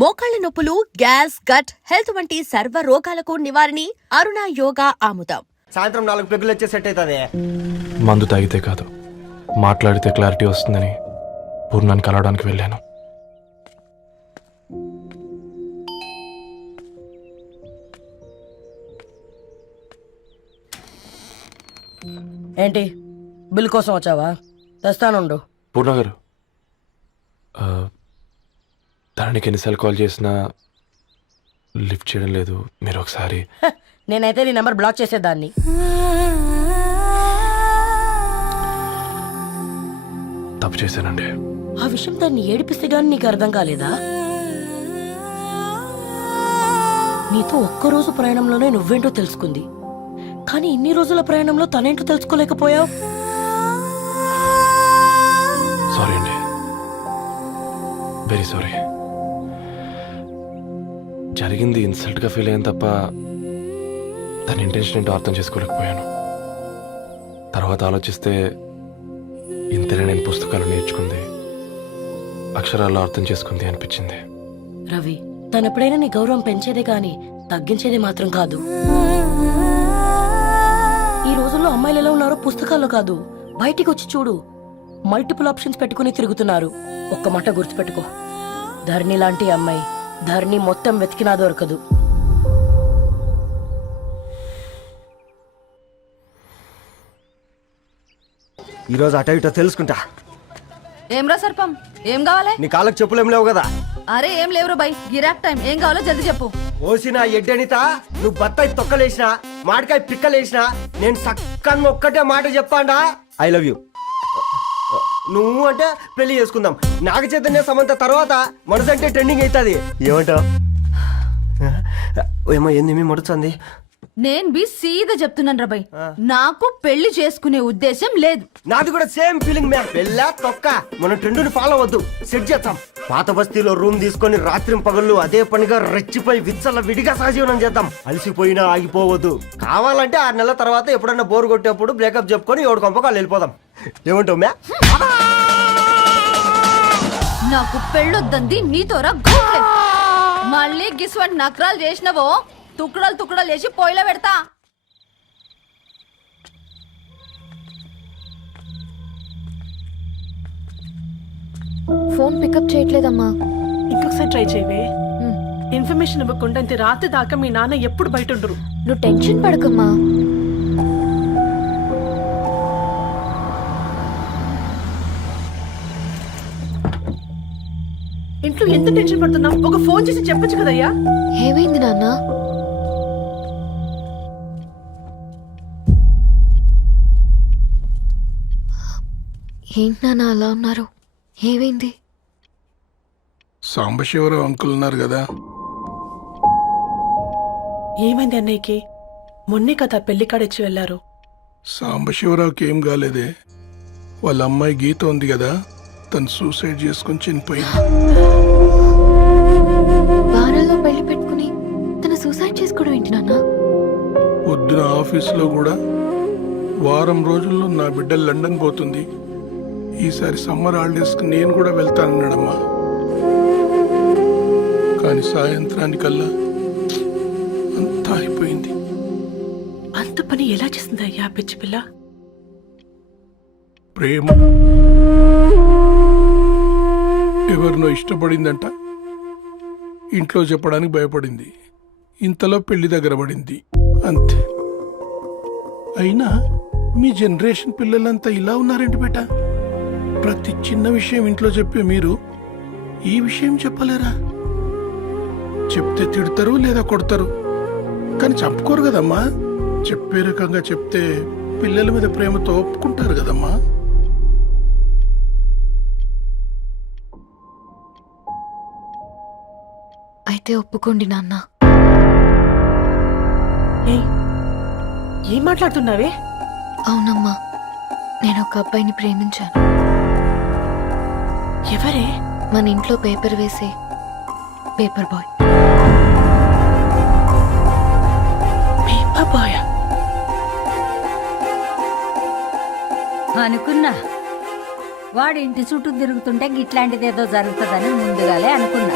మోకాళ్ల నొప్పులు, gas, gut health వంటి సర్వ రోగాలకు నివారణి అరుణ యోగా ఆముదం. సాయంత్రం 4 పెగ్గులు వచ్చే సెట్ అవుతుంది. మందు తాగితే కాదు, మాట్లాడితే క్లారిటీ వస్తుందని పూర్ణాన్ని కలవడానికి వెళ్ళాను. ఏంటి, బిల్ కోసం వచ్చావా? తెస్తానుండు. పూర్ణ గారు, తనకి ఎన్నిసార్లు కాల్ చేసినా లిఫ్ట్ చేయడం లేదు. మీరు ఒకసారి నేనైతే నీ నెంబర్ బ్లాక్ చేసేదాన్ని. తప్పు చేశానండి. ఆ విషయం దాన్ని ఏడిపిస్తే గానీ నీకు అర్థం కాలేదా? నీతో ఒక్కరోజు ప్రయాణంలోనే నువ్వేంటో తెలుసుకుంది, కానీ ఇన్ని రోజుల ప్రయాణంలో తనేంటో తెలుసుకోలేకపోయావు. సారీ అండి, వెరీ సారీ. జరిగింది ఇన్సల్ట్గా ఫీల్ అయ్యాను తప్ప తన ఇంటెన్షన్ ఏంటో అర్థం చేసుకోలేకపోయాను. తర్వాత ఆలోచిస్తే ఇంతనే నేను పుస్తకాలు నేర్చుకుంది, అక్షరాల్లో అర్థం చేసుకుంది అనిపించింది. రవి, తనెప్పుడైనా నీ గౌరవం పెంచేదే గాని తగ్గించేదే మాత్రం కాదు. ఈ రోజుల్లో అమ్మాయిలు ఎలా ఉన్నారో పుస్తకాల్లో కాదు, బయటికి వచ్చి చూడు. మల్టిపుల్ ఆప్షన్స్ పెట్టుకుని తిరుగుతున్నారు. ఒక్క మాట గుర్తుపెట్టుకో, ధరణి లాంటి అమ్మాయి ధరణి మొత్తం వెతికినా దొరకదు. ఈరోజు అటో ఇటో తెలుసుకుంటా. ఏమ్రా సర్పం, ఏం కావాలి? నీ కాళ్ళకి చెప్పులేం లేవు కదా? అరే ఏం లేవురా బై, గిరాక్ టైం. ఏం కావాలో జల్దీ చెప్పు. ఓసిన ఎడ్డనిత, నువ్వు బత్తాయి తొక్కలేసినా మాడికాయ పిక్కలేసినా నేను సక్కగా ఒక్కటే మాట చెప్పాండా, ఐ లవ్ యూ. నువ్వు అంటే పెళ్లి చేసుకుందాం. నాగ చైతన్య సమంత తర్వాత మనసంటే ట్రెండింగ్ అవుతుంది. ఏమంటావు? ఏమో ఏంది మీ మడుచుంది? నేను బి సీదా చెప్తున్నాను రా బై, నాకు పెళ్లి చేసుకునే ఉద్దేశం లేదు. నాది కూడా సేమ్ ఫీలింగ్ మ్యామ్. పెళ్ళా తొక్క, మనం ట్రెండ్ని ఫాలో అవద్దు, సెట్ చేద్దాం. పాత బస్తీలో రూమ్ తీసుకొని రాత్రి పగళ్ళు అదే పనిగా రెచ్చిపోయి విచ్చల విడిగా సహజీవనం చేద్దాం. అలసిపోయినా ఆగిపోవద్దు. కావాలంటే 6 నెలల తర్వాత ఎప్పుడన్నా బోర్ కొట్టేప్పుడు బ్రేకప్ చెప్పుకొని 7 కొంపకాలు వెళ్ళిపోదాం. ఏమంటావు మ్యా? నాకు పెళ్ళొద్దంది నీతోరా గోలే. మళ్ళీ గిస్వంటి నకరాలు చేసినవో తుక్కడలు తుక్కడలు వేసి పొయ్యిలో పెడతా. ఫోన్ పికప్ చేయట్లేదమ్మా. ఇంకొకసారి ట్రై చేయవే. ఇన్ఫర్మేషన్ ఇవ్వకుండా ఇంత రాత్రి దాకా మీ నాన్న ఎప్పుడు బయట ఉండరు. నువ్వు టెన్షన్ పడకమ్మా. ఇంట్లో ఎంత టెన్షన్ పడుతున్నావు? ఒక ఫోన్ చేసి చెప్పొచ్చు కదయ్యా. ఏమైంది నాన్న? ఏంటి నాన్న అలా ఉన్నారు? ఏమైంది? సాంబశివరావు అంకుల్ ఉన్నారు కదా. ఏమైంది అన్నయ్యకి? మొన్నే కదా పెళ్లి కాడొచ్చి వెళ్ళారు. సాంబశివరావుకి ఏం కాలేదే. వాళ్ళ అమ్మాయి గీత ఉంది కదా, తను సూసైడ్ చేసుకుని చనిపోయింది. వారాల్లో పెళ్లి పెట్టుకుని తను సూసైడ్ చేసుకోవడం ఏంటి నాన్న? పొద్దున ఆఫీసులో కూడా వారం రోజుల్లో నా బిడ్డ లండన్ పోతుంది, ఈసారి సమ్మర్ హాలిడేస్కి నేను కూడా వెళ్తానన్నాడమ్మా. కానీ సాయంత్రానికల్లా అంతా అయిపోయింది. అంత పని ఎలా చేసింది అయ్యా పిచ్చి పిల్ల? ప్రేమ ఎవరినో ఇష్టపడిందంట, ఇంట్లో చెప్పడానికి భయపడింది. ఇంతలో పెళ్లి దగ్గర పడింది, అంతే. అయినా మీ జనరేషన్ పిల్లలంతా ఇలా ఉన్నారేంటి బేట? ప్రతి చిన్న విషయం ఇంట్లో చెప్పే మీరు ఈ విషయం చెప్పలేరా? చెప్తే తిడతారు లేదా కొడతారు, కానీ చంపుకోరు కదమ్మా. చెప్పే రకంగా చెప్తే పిల్లల మీద ప్రేమతో ఒప్పుకుంటారు కదమ్మా. అయితే ఒప్పుకోండి నాన్న. ఏం మాట్లాడుతున్నావే? అవునమ్మా, నేను ఒక అబ్బాయిని ప్రేమించాను. ఎవరే? మన ఇంట్లో పేపర్ వేసే పేపర్ బాయ్. పేపర్ బాయ్ అనుకున్నా. వాడి ఇంటి చుట్టూ తిరుగుతుంటే గిట్లాంటిది ఏదో జరుగుతుందని ముందుగాలే అనుకున్నా.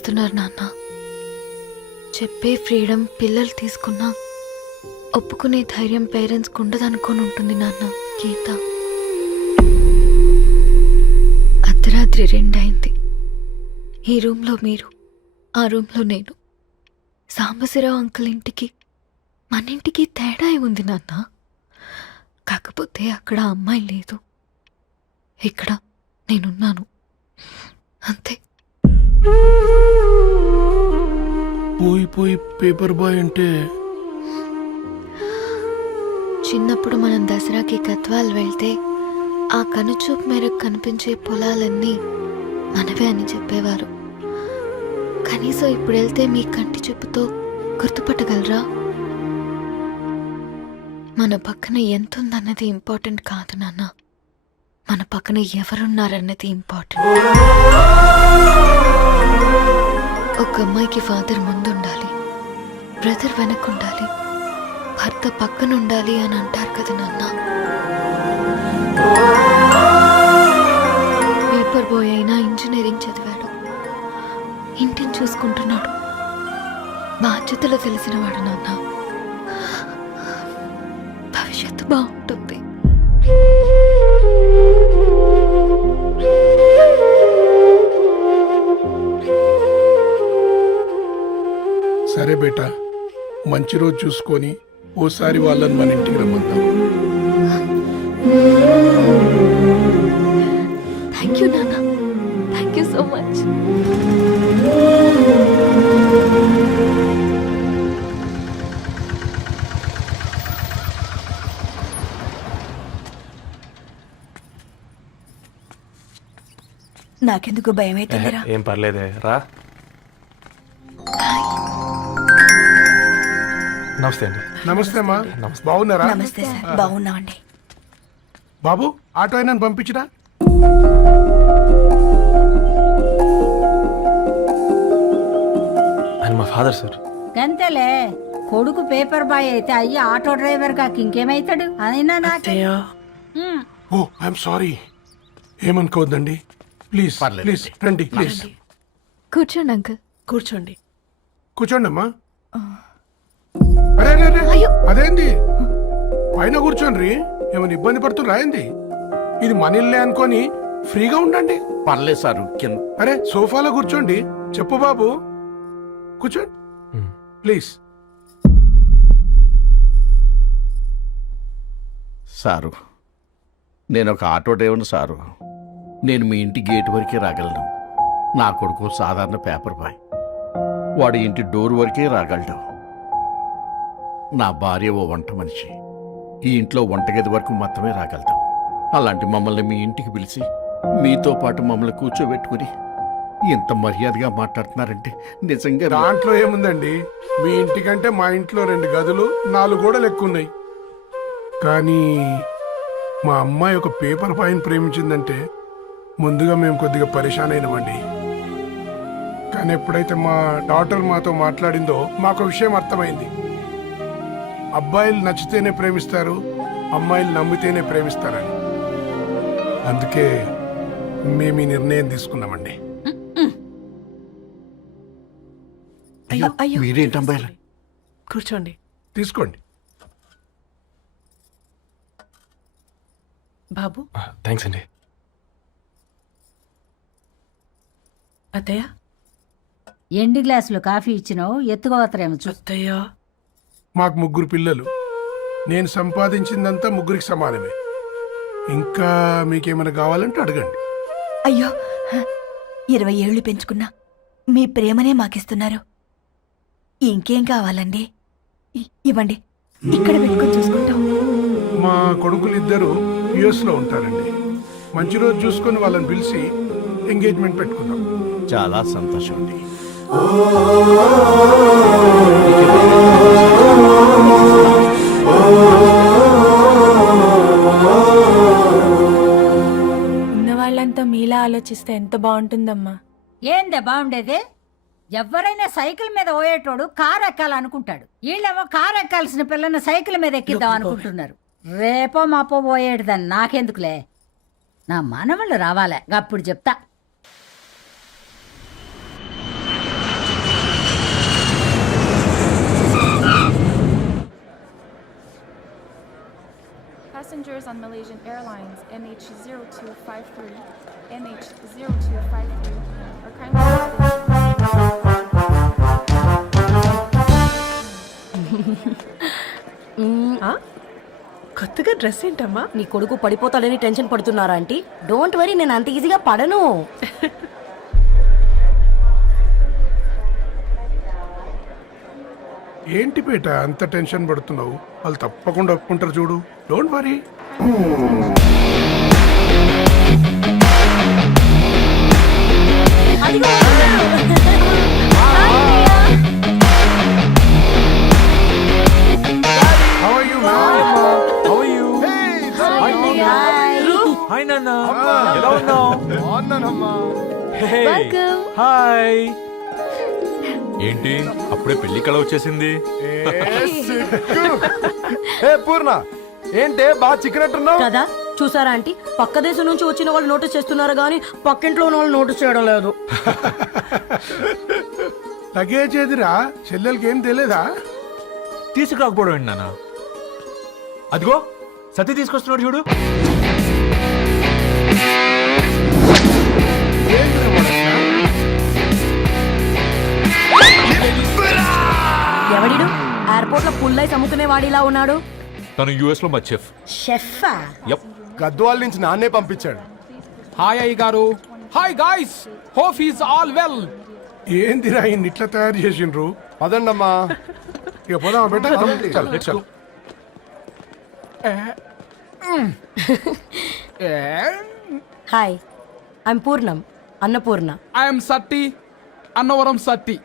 చేస్తున్నారు నాన్న. చెప్పే ఫ్రీడమ్ పిల్లలు తీసుకున్నా ఒప్పుకునే ధైర్యం పేరెంట్స్కి ఉండదనుకొని ఉంటుంది నాన్న. గీత అర్ధరాత్రి 2 అయింది. ఈ రూమ్లో మీరు, ఆ రూమ్లో నేను. సాంబశివరావు అంకుల్ ఇంటికి మన ఇంటికి తేడా ఉంది నాన్న. కాకపోతే అక్కడ అమ్మాయి లేదు, ఇక్కడ నేనున్నాను, అంతే. పోయి పేపర్ బాయ్ అంటే చిన్నప్పుడు మనం దసరాకి గద్వాల్ వెళ్తే ఆ కనుచూపు మేరకు కనిపించే పొలాలన్నీ మనవే అని చెప్పేవారు. కనీసం ఇప్పుడు వెళ్తే మీ కంటి చూపుతో గుర్తుపట్టగలరా? మన పక్కన ఎంతుందన్నది ఇంపార్టెంట్ కాదు నాన్న, మన పక్కన ఎవరున్నారన్నది ఇంపార్టెంట్. ఒక అమ్మాయికి ఫాదర్ ముందుండాలి, బ్రదర్ వెనకుండాలి, భర్త పక్కన ఉండాలి అని అంటారు కదా నాన్న. పేపర్ బాయ్ అయినా ఇంజనీరింగ్ చదివాడు, ఇంటిని చూసుకుంటున్నాడు, బాధ్యతలు తెలిసినవాడు నాన్న. భవిష్యత్తు బాగుంటుంది. సరే బేటా, మంచి రోజు చూసుకొని ఓసారి వాళ్ళని మన ఇంటికి రమ్మందాం. థ్యాంక్ యూ నాన్న, థ్యాంక్ యూ సో మచ్. నాకెందుకు భయం అవుతుందిరా. ఏం పర్లేదే రా. నమస్తే అండి. నమస్తే అమ్మా, బాగున్నారా? నమస్తే సార్, బాగున్నామండి. బాబు, ఆటో అయినా పంపించినా? ఆయన మా ఫాదర్ సార్. గంతేలే, కొడుకు పేపర్ బాయ్ అయితే అయ్యి ఆటో డ్రైవర్ కాక ఇంకేమైతాడు? అయినా నాకే ఓ ఐఎమ్ సారీ, ఏమనుకోవద్దండి. ప్లీజ్ ప్లీజ్ రండి, ప్లీజ్ కూర్చోండి అంకుల్. కూర్చోండి. కూర్చోండి అమ్మా. అరే అరే, అరే, అదేంది పైన కూర్చోండి, ఏమైనా ఇబ్బంది పడుతున్నా ఏంది? ఇది మన ఇల్లే అనుకొని ఫ్రీగా ఉండండి. పర్లేదు సారు, అరే సోఫాలో కూర్చోండి. చెప్పు బాబు, కూర్చోండి ప్లీజ్. సారు, నేను ఒక ఆటో డ్రైవర్ని సారు. నేను మీ ఇంటి గేట్ వరకే రాగలను. నా కొడుకు సాధారణ పేపర్ బాయ్, వాడి ఇంటి డోర్ వరకే రాగలడు. నా భార్య ఓ వంట మనిషి, ఈ ఇంట్లో వంటగది వరకు మాత్రమే రాగలుగుతాం. అలాంటి మమ్మల్ని మీ ఇంటికి పిలిచి మీతో పాటు మమ్మల్ని కూర్చోబెట్టుకుని ఎంత మర్యాదగా మాట్లాడుతున్నారంటే నిజంగా. దాంట్లో ఏముందండి, మీ ఇంటికంటే మా ఇంట్లో 2 గదులు 4 గోడలు ఎక్కువ ఉన్నాయి. కానీ మా అమ్మాయి ఒక పేపర్ బాయ్ని ప్రేమించిందంటే ముందుగా మేము కొద్దిగా పరేషాన్ అయినామండి. కానీ ఎప్పుడైతే మా డాటర్ మాతో మాట్లాడిందో మాకు విషయం అర్థమైంది. అబ్బాయిలు నచ్చితేనే ప్రేమిస్తారు, అమ్మాయిలు నమ్మితేనే ప్రేమిస్తారని. అందుకే మేము ఈ నిర్ణయం తీసుకున్నామండి. అయ్యో మీరేంటి అమ్మాయిలు? కూర్చోండి. తీసుకోండి. బాబు. థ్యాంక్స్ అండి. అత్తయ్య. ఎండి గ్లాసులో కాఫీ ఇచ్చినావు, ఎత్తుకోవతరేమో చూ. అత్తయ్య. మాకు 3 పిల్లలు, నేను సంపాదించిందంతా 3కి సమానమే. ఇంకా మీకేమైనా కావాలంటే అడగండి. అయ్యో, 20 ఏళ్లు పెంచుకున్నా మీ ప్రేమనే మాకిస్తున్నారు. ఇంకేం కావాలండి? ఇవ్వండి, ఇక్కడ పెట్టుకొని చూసుకుంటాం. మా కొడుకులు 2 యుఎస్ లో ఉంటారండి. మంచి రోజు చూసుకొని వాళ్ళని పిలిచి ఎంగేజ్మెంట్ పెట్టుకుందాం. చాలా సంతోషం అండి. ఉన్న వాళ్ళంతా మీలా ఆలోచిస్తే ఎంత బాగుంటుందమ్మా. ఏందే బాగుండేది? ఎవరైనా సైకిల్ మీద పోయేటోడు కారు ఎక్కాలనుకుంటాడు, వీళ్ళేమో కారు ఎక్కాల్సిన పిల్లని సైకిల్ మీద ఎక్కిద్దాం అనుకుంటున్నారు. రేపో మాపో పోయేటిదని నాకెందుకులే, నా మనవళ్ళు రావాలే, అప్పుడు చెప్తా. passengers on Malaysian Airlines MH0253, MH0253 are kindly కొత్తగా డ్రెస్ ఏంటమ్మా? నీ కొడుకు పడిపోతాడని టెన్షన్ పడుతున్నారా ఆంటీ? డోంట్ వరీ, నేను అంత ఈజీగా పడను. ఏంటి పేట అంత టెన్షన్ పడుతున్నావు? వాళ్ళు తప్పకుండా ఒప్పుకుంటారు చూడు. Don't worry. How are you, ma'am? Hi నాన్న, ఎలా ఉన్నావు? హాయ్. ఏంటి అప్పుడే పెళ్లి కళ వచ్చేసింది? పూర్ణ ఏంటే బాగా చిక్కినట్టున్నావు కదా చూసారా ఆంటీ, పక్క దేశం నుంచి వచ్చిన వాళ్ళు నోటీస్ చేస్తున్నారు కానీ పక్కింట్లో ఉన్న వాళ్ళు నోటీస్ చేయడం లేదు. లగేజ్ ఏదిరా? చెల్లెలకి ఏం తెలియదా? తీసుకురాకపోవడం ఏంటి నాన్న? అదిగో సతీ తీసుకొస్తున్నాడు చూడు. ఎవడిడు ఎయిర్పోర్ట్ లో పుల్లైస్ అమ్ముకునే వాడిలా ఉన్నాడు? తను యుఎస్ లో మా చెఫ్. షెఫా? యప్. గద్వాల నుంచి నాన్నే పంపించాడు. హాయ్ అయ్య గారు. Hi guys, hope is all well. ఏందిరా ఇన్ని ఇట్లా తయారు చేసిండ్రు? పదండమ్మా. ఇక పోదామా బెట్ట? చల్. హాయ్, ఐమ్ పూర్ణం, అన్నపూర్ణ. ఐఎమ్ సట్టి, అన్నవరం సట్టి.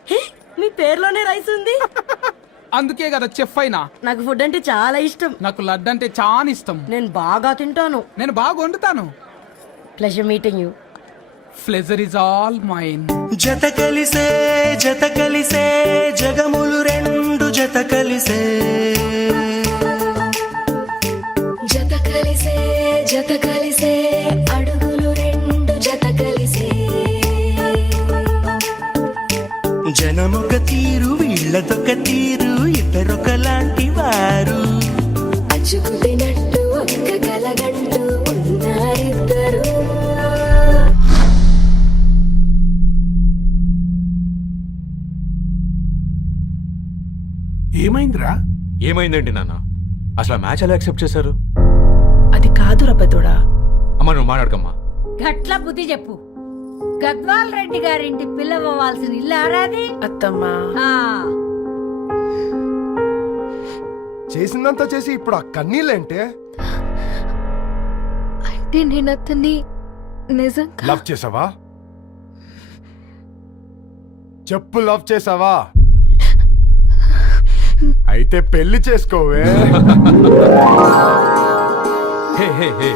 మీ పేరులోనే రైస్ ఉంది. అందుకే కదా చెఫ్ అయినా. నాకు ఫుడ్ అంటే చాలా ఇష్టం. నాకు లడ్డు అంటే చాలా ఇష్టం. నేను బాగా తింటాను. నేను బాగా వండుతాను. Pleasure meeting you. Pleasure is all mine. జత కలిసే జగములు రెండు జత కలిసే, జత కలిసే అడుగులు రెండు జత కలిసే, జనమొక తీరు వీళ్ళదొక తీరు, ఇద్దరొకలాంటి వారు, అచ్చుకుతినట్టు ఒక్క కలగంటూ ఉన్నారిద్దరు. ఏమైందిరా? ఏమైందేంటి నాన్న? అసలు మ్యాచ్ ఎలా యాక్సెప్ట్ చేశారు? అది కాదు రబ్బతోడా. అమ్మ నువ్వు మాట్లాడకమ్మా. గట్ల బుద్ధి చెప్పు. గద్వాల్ రెడ్డి గారింటి పిల్లవ్వాల్సిన ఇల్లు ఆరాది. అత్తమ్మా, చేసిందంతా చేసి ఇప్పుడు ఆ కన్నీళ్ళేంటే? అంటే నేను అతన్ని నిజంగా లవ్ చేసావా? చెప్పు, లవ్ చేసావా? అయితే పెళ్లి చేసుకోవే. హే హే హే,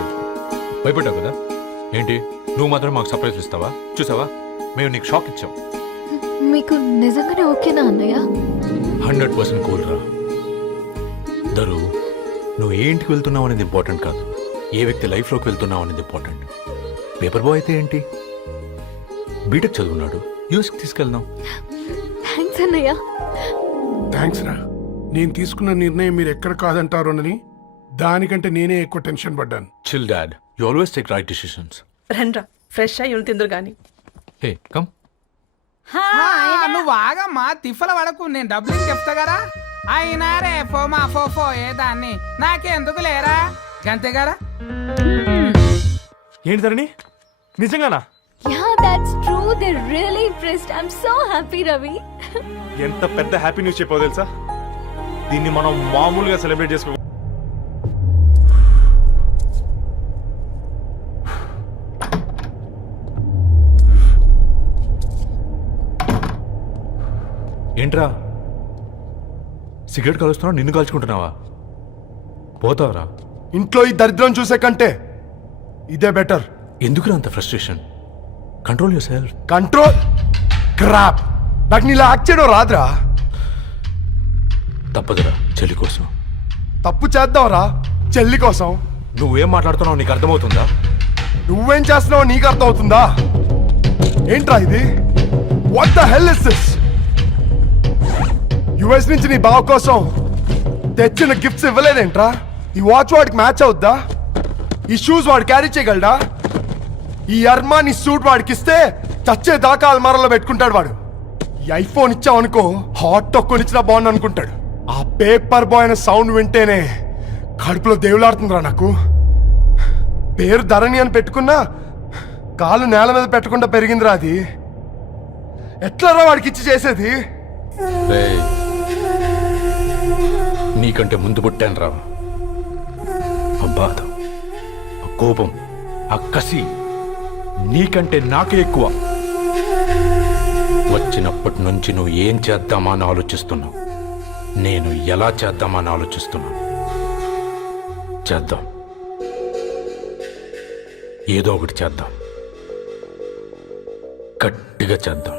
భయపడ్డావు కదా? ఏంటి నువ్వు మాత్రం మాకు సర్ప్రైజ్ ఇస్తావా? చూసావా, మేము నీకు షాక్ ఇచ్చాం. మీకు నిజంగానే ఓకేనా అన్నయ్య? 100% కూల్ రా. దరు, నువ్వు ఏ ఇంటికి వెళ్తున్నావు అనేది ఇంపార్టెంట్ కాదు, ఏ వ్యక్తి లైఫ్లోకి వెళ్తున్నావు అనేది ఇంపార్టెంట్. పేపర్ బాయ్ అయితే ఏంటి, బీటెక్ చదువున్నాడు, యూఎస్కి తీసుకెళ్దాం. థ్యాంక్స్ అన్నయ్య. థ్యాంక్స్ రా. నేను తీసుకున్న నిర్ణయం మీరు ఎక్కడ కాదంటారోనని దానికంటే నేనే ఎక్కువ టెన్షన్ పడ్డాను. Chill dad, you always take right decisions. రండ్రా ఫ్రెష్ అయ్యి ఉండి తిందురు గాని. Hey come. నువ్వు ఆగమ్మా, తిఫల పడకు, నేను డబ్బులు చెప్తా కదా. అయినా రే ఫో ఏ దాన్ని నాకెందుకు లేరా గంతే కదా. ఏంటి ధరణి, నిజంగానా? Yeah, that's true. They're really impressed. I'm so happy, Ravi. ఎంత పెద్ద హ్యాపీ న్యూస్ చెప్పావు తెలుసా? దీన్ని మనం మామూలుగా సెలబ్రేట్ చేసుకో. ఏంట్రా సిగరెట్ కాలుస్తున్నావు, నిన్ను కాల్చుకుంటున్నావా? పోతావరా? ఇంట్లో ఈ దరిద్రం చూసే కంటే ఇదే బెటర్. ఎందుకురా అంత frustration? Control your self. Control crap. నాకు నీలా యాక్ట్ చేయడం రాదురా. తప్పదురా, చెల్లి కోసం. తప్పు చేద్దాంరా, చెల్లి కోసం. నువ్వేం మాట్లాడుతున్నావు నీకు అర్థమవుతుందా? నువ్వేం చేస్తున్నావో నీకు అర్థం అవుతుందా? ఏంట్రా ఇది? What the hell is this? US నుంచి నీ బావ కోసం తెచ్చిన గిఫ్ట్స్ ఇవ్వలేదేంట్రా? ఈ వాచ్ వాడికి మ్యాచ్ అవుద్దా? ఈ షూస్ వాడు క్యారీ చేయగలడా? ఈ అర్మాని సూట్ వాడికిస్తే చచ్చే దాకా అల్మారాలో పెట్టుకుంటాడు వాడు. ఈ ఐఫోన్ ఇచ్చావనుకో హాట్ టొక్కుని ఇచ్చినా బాగుంది అనుకుంటాడు. ఆ పేపర్ బాయ్ అనే సౌండ్ వింటేనే కడుపులో దేవులాడుతుందిరా నాకు. పేరు ధరణి అని పెట్టుకున్నా కాలు నేల మీద పెట్టకుండా పెరిగిందిరా అది. ఎట్లరా వాడికి ఇచ్చి చేసేది? రేయ్, నీకంటే ముందు పుట్టాను రా. ఆ బాధ, ఆ కోపం, ఆ కసి నీకంటే నాకే ఎక్కువ. వచ్చినప్పటి నుంచి నువ్వు ఏం చేద్దామా అని ఆలోచిస్తున్నావు, నేను ఎలా చేద్దామా అని ఆలోచిస్తున్నాను. చేద్దాం, ఏదో ఒకటి చేద్దాం, గట్టిగా చేద్దాం.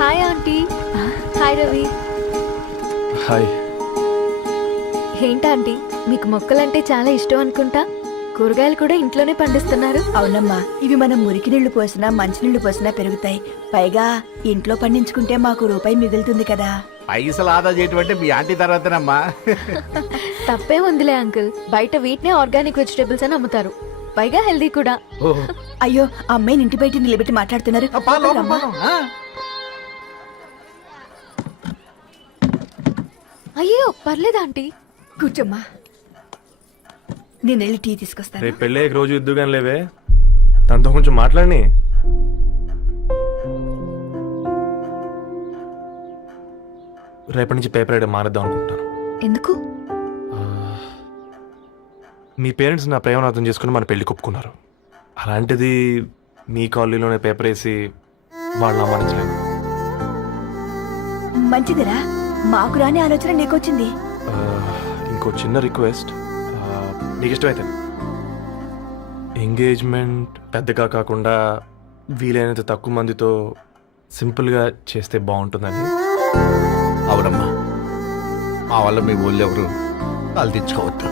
Hi aunty. Hi Ravi. Hi. ఏంటంటీ మీకు మొక్కలంటే చాలా ఇష్టం అనుకుంటా. కూరగాయలు కూడా ఇంట్లోనే పండిస్తున్నారు. అవునమ్మా, ఇవి మనం మురికి నీళ్లు పోసినా మంచినీళ్లు పోసినా పెరుగుతాయి. పైగా ఇంట్లో పండించుకుంటే మాకు రూపాయి మిగులుతుంది కదా. పైసలు ఆదా చేయటం మీ ఆంటీ తర్వాతనమ్మా. తప్పే ఉందిలే అంకుల్, బయట వీటినే ఆర్గానిక్ వెజిటేబుల్స్ అని అమ్ముతారు, పైగా హెల్దీ కూడా. అయ్యో, ఆ అమ్మాయిని ఇంటి బయట నిలబెట్టి మాట్లాడుతున్నారు. అయ్యో పర్లేదు ఆంటీ. కూర్చోమ్మా, నేను వెళ్ళి టీ తీసుకొస్తాను. రేపు పెళ్ళి రోజు ఇద్దుగాని లేవే, తనతో కొంచెం మాట్లాడి. రేపటి నుంచి పేపర్ రైడ్ మానేద్దాం అనుకుంటాను. ఎందుకు? మీ పేరెంట్స్ నా ప్రేమను అర్థం చేసుకుని మన పెళ్లి కొప్పుకున్నారు. అలాంటిది మీ కాలనీలోనే పేపర్ వేసి వాళ్ళని అవమానించలేను. మంచిదిరా, మాకు రాని ఆలోచన నీకొచ్చింది. ఇంకో చిన్న రిక్వెస్ట్, నీకు ఇష్టమైతే ఎంగేజ్మెంట్ పెద్దగా కాకుండా వీలైనంత తక్కువ మందితో సింపుల్గా చేస్తే బాగుంటుందని. అవునమ్మా, మా వల్ల మీ ఊళ్ళో ఎవరు కాలు తెచ్చుకోవద్దు.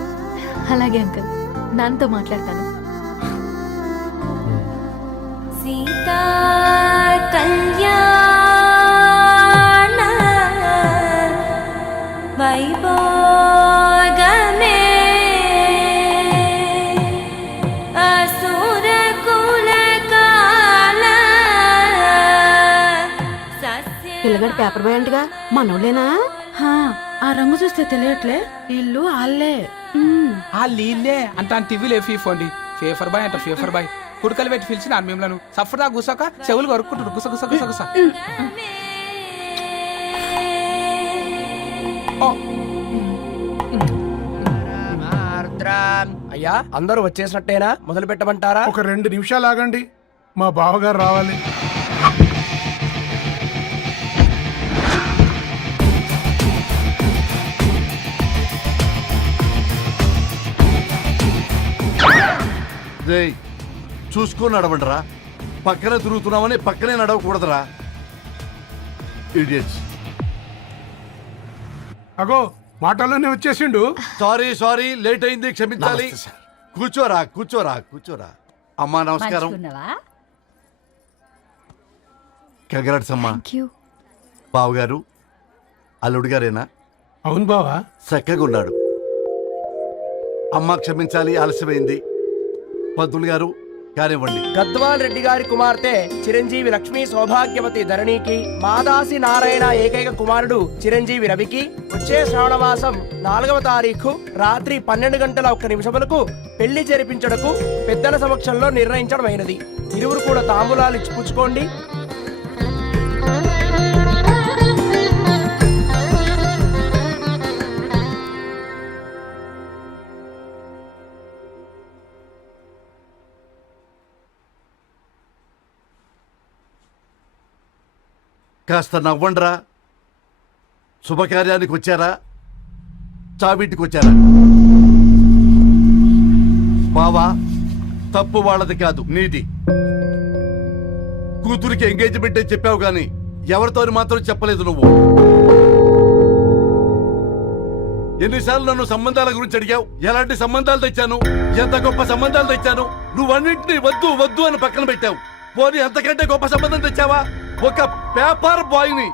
అలాగే అంకుల్, నాన్నతో మాట్లాడతాను. సీతా కళ్యాణ వైభోగమే అసుర కుల కాల. పిల్లగాడు పేపర్ బాయ్ అంటగా, మనోళ్ళేనా? ఆ రంగు చూస్తే తెలియట్లే, ఇల్లు ఆళ్ళే. ఆ లీల్లే అంట టీవీలో ఫీఫోండి. ఫేఫర్ బాయ్ అంట ఫేఫర్ బాయ్. కుడుకలు పెట్టి పిలిచిన మిమ్మల్ని సఫర్దా గుసక చెవులు కొరుక్కుంటారు. గుస గుస గుస గుస. అయ్యా, అందరూ వచ్చేసినట్టేనా? మొదలు పెట్టమంటారా? ఒక 2 నిమిషాలు ఆగండి, మా బావగారు రావాలి. చూసుకొని నడవండిరా. పక్కనే తిరుగుతున్నామని పక్కనే నడవకూడదురా. ఇడియట్స్. అగో, మాటల్లోనే వచ్చేసిండు. సారీ లేట్ అయింది, క్షమించాలి. కూర్చోరా. అమ్మా నమస్కారం. కంగ్రాట్స్ అమ్మా. బావగారు అల్లుడు గారేనా? అవును బావా. చక్కగా ఉన్నాడు. అమ్మ క్షమించాలి, ఆలస్యమైంది. పంతులు గారు కానివ్వండి. గద్వాల్ రెడ్డి గారి కుమార్తె చిరంజీవి లక్ష్మీ సౌభాగ్యవతి ధరణికి, మాదాసి నారాయణ ఏకైక కుమారుడు చిరంజీవి రవికి వచ్చే శ్రావణమాసం 4వ తారీఖు రాత్రి 12:01 పెళ్లి జరిపించడకు పెద్దల సమక్షంలో నిర్ణయించడమైనది. ఇరువురు కూడా తాంబూలాలు ఇచ్చి పుచ్చుకోండి. కాస్త నవ్వండ్రా. శుభకార్యానికి వచ్చారా, చావింటికి వచ్చారా? బావా, తప్పు వాళ్ళది కాదు, నీది. కూతురికి ఎంగేజ్మెంట్ అని చెప్పావు గాని ఎవరితో మాత్రం చెప్పలేదు నువ్వు. ఎన్నిసార్లు నన్ను సంబంధాల గురించి అడిగావు? ఎలాంటి సంబంధాలు తెచ్చాను, ఎంత గొప్ప సంబంధాలు తెచ్చాను. నువ్వన్నింటినీ వద్దు వద్దు అని పక్కన పెట్టావు. పోనీ అంతకంటే గొప్ప సంబంధం తెచ్చావా? ఒక పేపర్ బాయ్ ని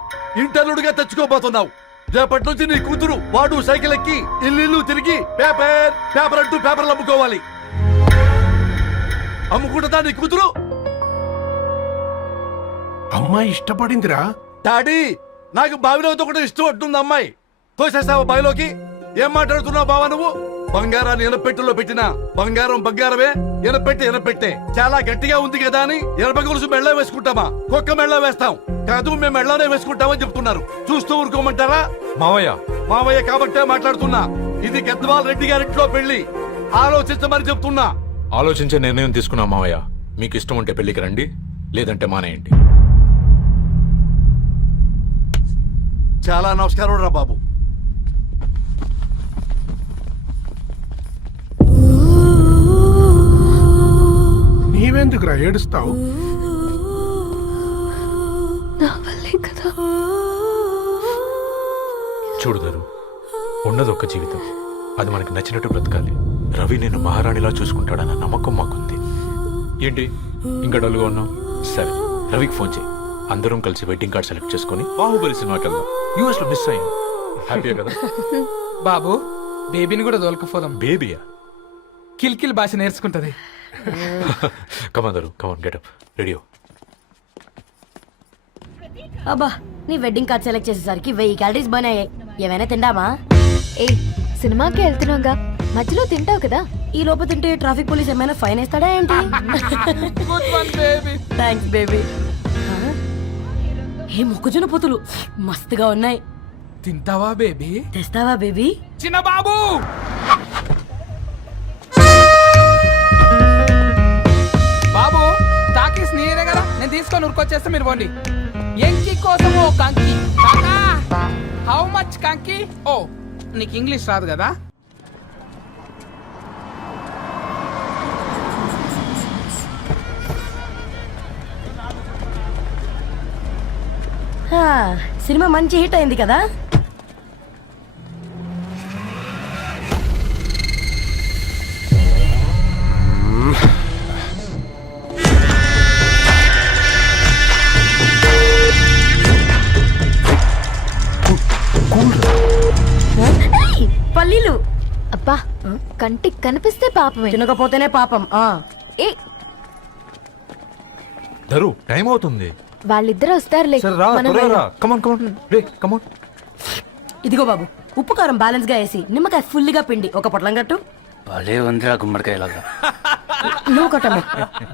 ఇంటర్లుడిగా తెచ్చుకోబోతున్నావు. రేపటి నుంచి నీ కూతురు వాడు సైకిల్ ఎక్కి ఇల్లు తిరిగి పేపర్ పేపర్ అంటూ పేపర్లు అమ్ముకోవాలి. అమ్ముకుంటుందా నీ కూతురు? అమ్మాయి ఇష్టపడిందిరా. డాడీ, నాకు బావిలో కూడా ఇష్టం అంటుంది అమ్మాయి. తోసేస్తావా బావిలోకి? ఏం మాట్లాడుతున్నావు బావా నువ్వు? బంగారాన్ని ఎనపెట్టులో పెట్టినా బంగారం బంగారమే, ఎనపెట్టే చాలా గట్టిగా ఉంది కదా అని ఎనప గొలుసు మెళ్ళ వేసుకుంటామా? కుక్క మెళ్ళ వేస్తాం కాదు, మేము మెళ్ళనే వేసుకుంటామని చెప్తున్నారు. చూస్తూ ఊరుకోమంటారా? మావయ్య కాబట్టే మాట్లాడుతున్నా. ఇది గద్వాల్ రెడ్డి గారింట్లో పెళ్లి. ఆలోచించమని చెప్తున్నా. ఆలోచించే నిర్ణయం తీసుకున్నా మావయ్య. మీకు ఇష్టం ఉంటే పెళ్లికి రండి, లేదంటే మానేయండి. చాలా నమస్కారం రా బాబు. నీవెందుకురా ఏడుస్తావు? నా వల్లే కదా. చూడుదరు, ఉన్నది ఒక్క జీవితం, అది మనకి నచ్చినట్టు బ్రతకాలి. రవి నేను మహారాణిలా చూసుకుంటాడన్న నమ్మకం మాకుంది. ఏంటి ఇంకా డల్గా ఉన్నావు? సరే, రవికి ఫోన్ చేయి. అందరం కలిసి వెడ్డింగ్ కార్డ్ సెలెక్ట్ చేసుకుని బాహుబలి సినిమాకి వెళ్దాం. యూఎస్ లో మిస్ అయ్యాం. హ్యాపీయా కదా? బాబు, బేబీని కూడా దొరకపోదాం. బేబీయా? కిల్కిల్ భాష నేర్చుకుంటది. కమాందరు, కమాన్ గెటప్ రెడీ. అబ్బా, నీ వెడ్డింగ్ కార్డ్ సెలెక్ట్ చేసేసరికి 1000 క్యాలరీస్ బర్న్ అయ్యాయి. ఏమైనా తిండామా? ఏ సినిమాకి వెళ్తున్నావుగా, మధ్యలో తింటావు కదా. ఈ లోపు తింటే ట్రాఫిక్ పోలీస్ ఏమైనా ఫైన్ వేస్తాడా ఏంటి? Thanks baby. ఏ మొక్కజొన్న పొతులు మస్తుగా ఉన్నాయి. తింటావా బేబీ? తెస్తావా బేబీ? చిన్న బాబు, బాబు టాకీస్ నీరే కదా, నేను తీసుకొని ఉరికొచ్చేస్తే మీరు పోండి. ఎంకి కోసం ఓ కంకి. హౌ మచ్ కంకి? ఓ, నీకు ఇంగ్లీష్ రాదు కదా. సినిమా మంచి హిట్ అయింది కదా. పల్లీలు. అబ్బా, కంటికి కనిపిస్తే పాపమే, తినకపోతేనే పాపం. ఏ దరు, టైం అవుతుంది. వాళ్ళిద్దరు వస్తారులే. మనం వెళ్దాం. ఇదిగో బాబు, ఉప్పు కారం బ్యాలెన్స్ గా వేసి నిమ్మకాయ ఫుల్ గా పిండి ఒక పొట్లం కట్టు. భలే ఉందిరా గుమ్మడికాయలాగా. నువ్వు కట్టము.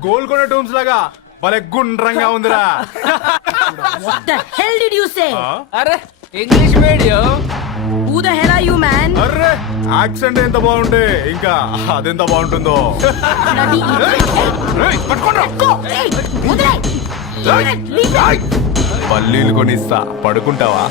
గోల్కొండ టూమ్స్ లాగా భలే గుండ్రంగా ఉందిరా. What the hell did you say? అరే English medium. Who the hell are you, man? Array, accent ఎంత బాగుంటే ఇంకా అదెంత బాగుంటుందో. పల్లీలు కొనిస్తా, పడుకుంటావా?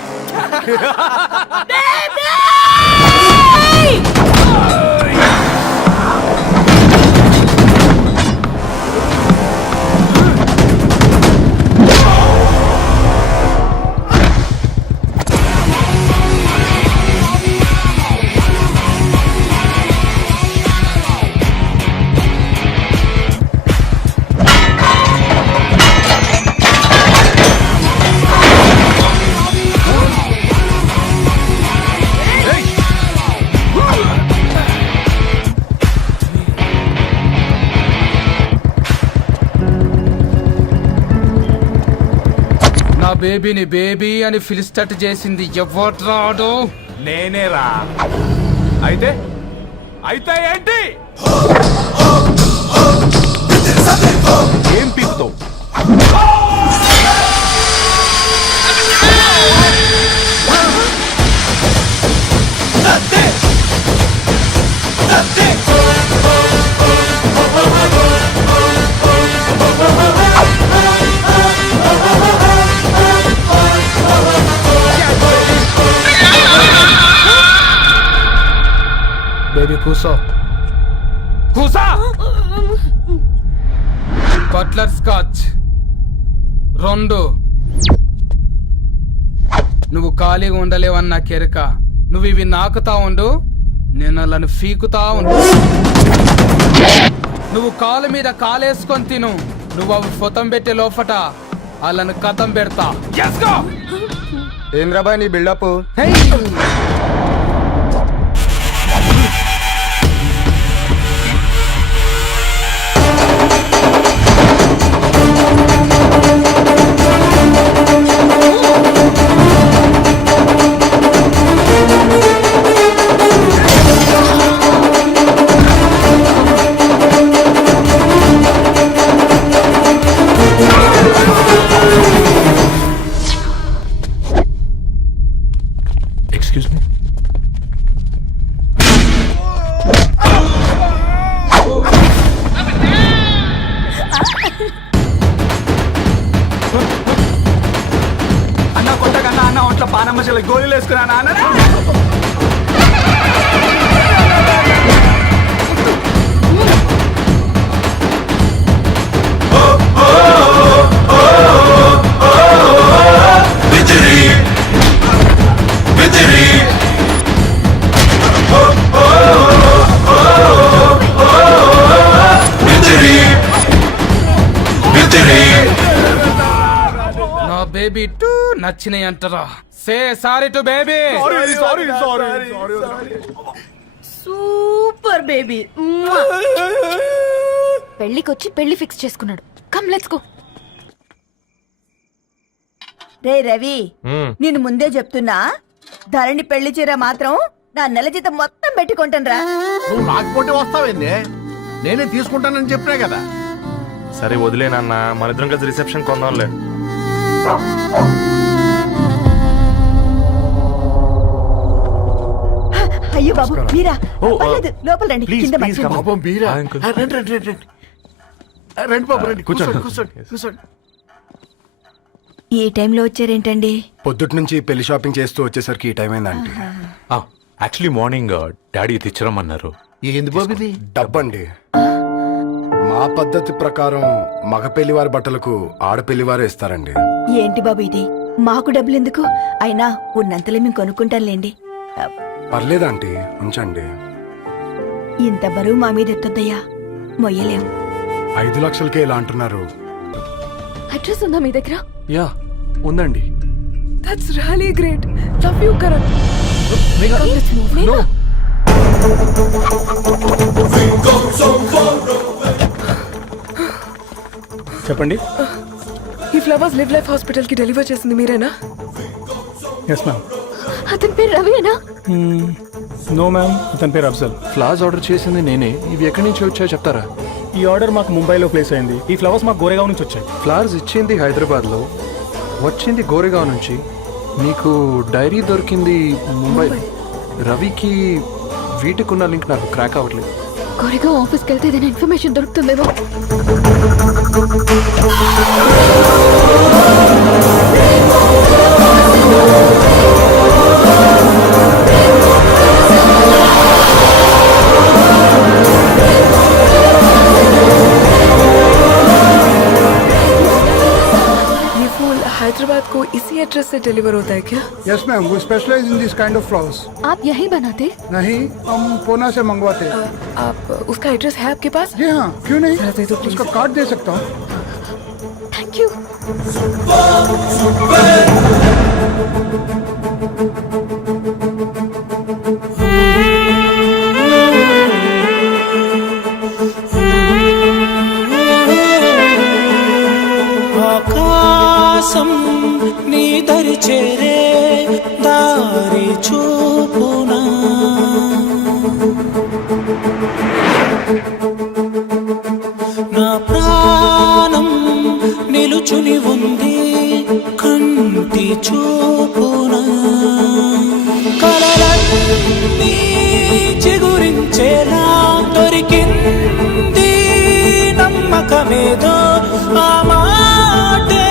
బేబీని బేబీ అని ఫిలిస్టట్ చేసింది ఎవరు? నేనేరా. అయితే అయితే ఏంటి? ఏం పీకుతావు? బేబీ కూసో, కూసా. Buttler scotch 2. నువ్వు ఖాళీగా ఉండలేవన్న కెరక నువ్వు ఇవి నాకుతా ఉండు, నేను అలాని ఫీకుతా ఉండు. నువ్వు కాలు మీద కాలేసుకొని తిను, నువ్వు అవి ఫొతం పెట్టే లోపట అలాని కథం పెడతా. ఏంద్రాబాయ్ నీ బిల్డప్? Excuse me. అన్న కొట్టకన్నా అన్న ఒంట్లో పానమ్మ చెల్లి గోళీలు వేసుకున్నా అన్న. నా బేబీ టూ నచ్చినాయి అంటారా? Say sorry to baby. Super baby. పెళ్ళికొచ్చి పెళ్లి ఫిక్స్ చేసుకున్నాడు. Come let's go. రే రవి, నేను ముందే చెప్తున్నా, ధరణి పెళ్లి చీర మాత్రం నా నెల జీతం మొత్తం పెట్టుకుంటాను రా. నువ్వు రాకపోతే వస్తావేంది? నేనే తీసుకుంటానని చెప్పినా కదా. సరే వదిలేనన్నా, మన ఇద్దరం కలిసి రిసెప్షన్ కొందాంలే. అయ్యో బాబు మీరా? పర్లేదు, లోపల రండి. కింద మంచం. పాపం మీరా? Hi uncle. రండి రండి రండి రండి. రండి బాబు రండి. కూర్చోండి కూర్చోండి కూర్చోండి. ఈ టైంలో వచ్చారేంటండి? పొద్దుటి నుంచి పెళ్లి షాపింగ్ చేస్తూ వచ్చేసరికి ఈ టైం అయిందండి. యాక్చువల్లీ మార్నింగ్ డాడీ తెచ్చరమన్నారు. ఏంది బాబు ఇది? డబ్బండి. మా పద్ధతి ప్రకారం మగ పెళ్లివారి బట్టలకు ఆడపెళ్లివారు ఇస్తారండి. ఏంటి బాబు ఇది? మాకు డబ్బులు ఎందుకు? అయినా ఉన్నంతలే మేము కొనుక్కుంటాంలేండి. పర్లేదంటీ, ఉంచండి. ఇంత బరువు మా మీద ఎత్తొద్దయ్యా, మొయ్యలేం. 5 లక్షలకే ఇలా అంటున్నారు. అడ్రస్ ఉందా మీ దగ్గర? యా ఉందండి. That's really great. Love you Karan. చెప్పండి. ఈ ఫ్లవర్స్ లివ్ లైఫ్ హాస్పిటల్ కి డెలివర్ చేసింది మీరేనా? Yes ma'am. అతని పేరు రవియేనా? నో మ్యామ్, అతని పేరు అఫ్జల్. ఫ్లవర్స్ ఆర్డర్ చేసింది నేనే. ఇవి ఎక్కడి నుంచి వచ్చాయో చెప్తారా? ఈ ఆర్డర్ మాకు ముంబైలో ప్లేస్ అయింది. ఈ ఫ్లవర్స్ మాకు గోరేగావ్ నుంచి వచ్చాయి. ఫ్లవర్స్ ఇచ్చింది హైదరాబాద్లో, వచ్చింది గోరేగావ్ నుంచి. మీకు డైరీ దొరికింది ముంబై. రవికి వీటికున్న లింక్ నాకు క్రాక్ అవ్వట్లేదు. కోరిగా ఆఫీస్కి వెళ్తే ఏదైనా ఇన్ఫర్మేషన్ దొరుకుతుందేమో. हैदराबाद को इसी एड्रेस से डिलीवर होता है क्या? यस मैम, वो specialize in this kind of flowers. आप यही बनाते? नहीं, हम पूना से मंगवाते हैं. आप उसका एड्रेस है आपके पास? जी हाँ, क्यों नहीं? जरा दे दो प्लीज. उसका कार्ड दे सकता हूँ. Thank you. ఆకాశం నీ దరి చేరే దారి చూపునా, నా ప్రాణం నిలుచుని ఉంది కంటి చూపునా, కలలన్నీ చిగురించేలా దొరికింది నమ్మకమేదో, ఆ మాటే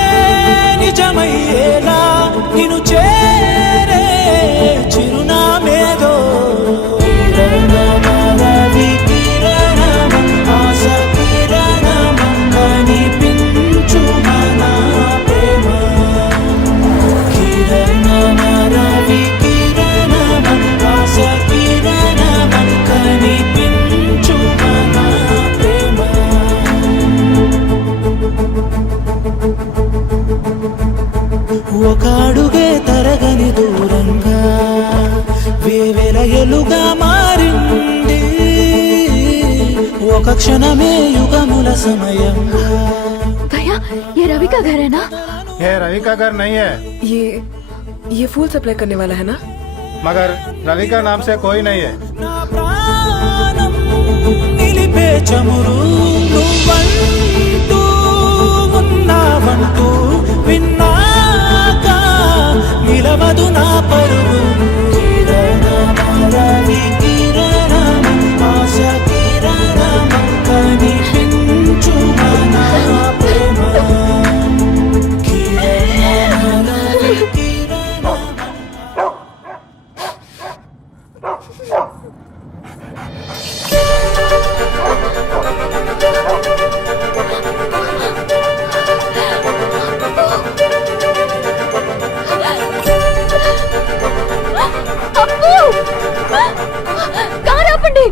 నిజమయ్యేలా నిన్ను చేరే చిరునామేదో. కిరణమరవి కిరణమ ఆశ కిరణమ కనిపించు మన ప్రేమ. కిరణమరవి కిరణమ యుగములుగా మారింది ఒక క్షణమే యుగముల సమయంగా भैया ये रवि का घर है ना? ఏ రవి కా घर नहीं है ये फूल सप्लाई करने वाला है ना? मगर रवि का नाम से कोई नहीं है నా ప్రాణం నిలిపే చమురు నువ్వంటూ ఉన్నావంటూ విన్నాక నిలవదు నా పరువు కిరణమరవి కిరణం ఆశ కిరణం కనిపించు మన ప్రేమ కిరణమరవి కిరణం అప్పు! కారు ఆపండి.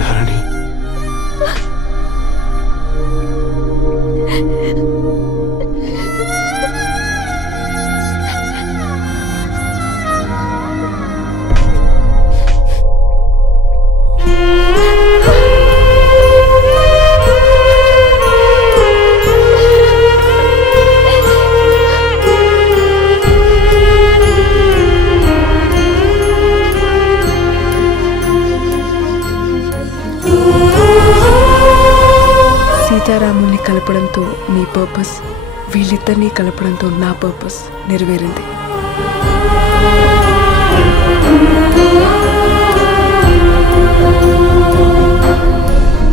ధరణి, సీతారాముల్ని కలపడంతో నీ పర్పస్, వీళ్ళిద్దరినీ కలపడంతో నా పర్పస్ నెరవేరింది.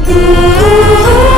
ఆ